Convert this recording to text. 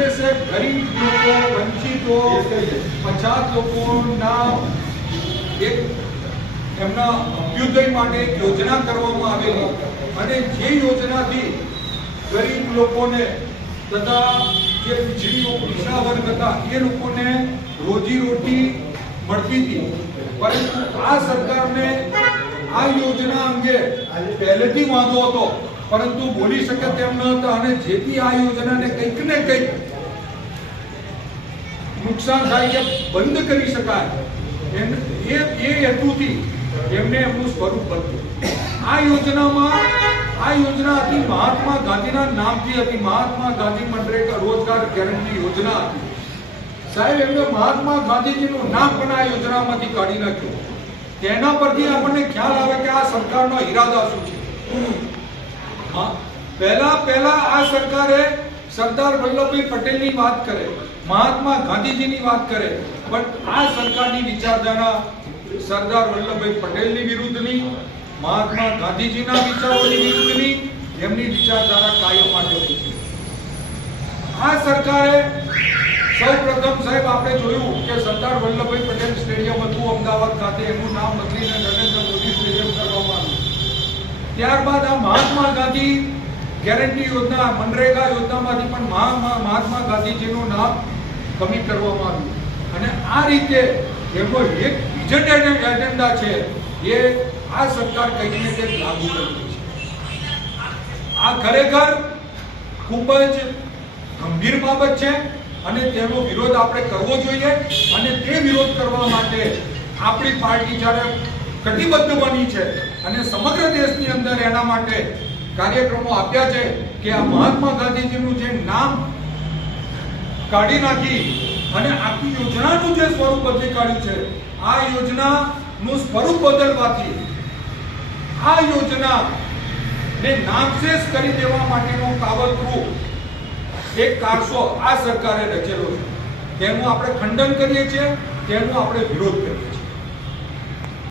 ઉદ્દેશ્ય ગરીબ લોકો, વંચિતો, પછાત લોકોના એક એમના અભ્યુદય માટે એક યોજના કરવામાં આવેલી અને જે યોજનાથી ગરીબ લોકોને તથા જે પીછડા વર્ગ હતા એ લોકોને રોજીરોટી મળતી હતી, પરંતુ આ સરકારને આ યોજના અંગે પહેલેથી વાંધો હતો, પરંતુ બોલી શકે તેમ ન હતા અને જેથી આ યોજનાને કંઈક ને કંઈક નુકસાન થાય કે બંધ કરી શકાય એ હેતુથી એમને એમનું સ્વરૂપ બદલ્યું. આ યોજના હતી મહાત્મા ગાંધીના નામથી હતી. મહાત્મા ગાંધી મનરેગા રોજગાર ગેરંટી યોજના હતી. સાહેબ, એમને મહાત્મા ગાંધીજીનું નામ પણ આ યોજનામાંથી કાઢી નાખ્યું. તેના પરથી આપણને ખ્યાલ આવે કે આ સરકારનો ઈરાદા શું છે. પહેલા આ સરકારે સરદાર વલ્લભભાઈ પટેલની વાત કરે, મહાત્મા ગાંધીજીની વાત કરે, પણ આ સરકારની વિચારધારા સરદાર વલ્લભભાઈ પટેલની વિરુદ્ધની, મહાત્મા ગાંધીજીના વિચારોની વિરુદ્ધની, એમની વિચારધારા કાયમ માટે છે. આ સરકારે સૌપ્રથમ સાહેબ આપણે જોયું કે સરદાર વલ્લભભાઈ પટેલ સ્ટેડિયમ હતું અમદાવાદ ખાતે, એનું નામ બદલીને નરેન્દ્ર મોદી સ્ટેડિયમ કરવામાં આવ્યું. ત્યારબાદ આ મહાત્મા ગાંધી ગેરંટી યોજના, મનરેગા યોજનામાંથી પણ મહાત્મા ગાંધીજીનું નામ કમી કરવામાં આવ્યું અને આ રીતે એમનો એક વિઝન એજન્ડા છે એ આ સરકાર કંઈક ને કંઈક લાગુ કરી છે. આ ખરેખર ખૂબ જ ગંભીર બાબત છે અને તેનો વિરોધ આપણે કરવો જોઈએ અને તે વિરોધ કરવા માટે આપણી પાર્ટી જ્યારે કટિબદ્ધ બની છે અને સમગ્ર દેશની અંદર એના માટે કાર્યક્રમો આપ્યા છે કે આ મહાત્મા ગાંધીજીનું જે નામ કાઢી નાખી અને આખી યોજનાનું જે સ્વરૂપ બદલી કાઢ્યું છે, આ યોજનાનું સ્વરૂપ બદલવાથી આ યોજનાને નામશેષ કરી દેવા માટેનો કાવતરું એક કારસો આ સરકારે રચેલો છે. તેનું આપણે ખંડન કરીએ છીએ, તેનો આપણે વિરોધ કરીએ છીએ.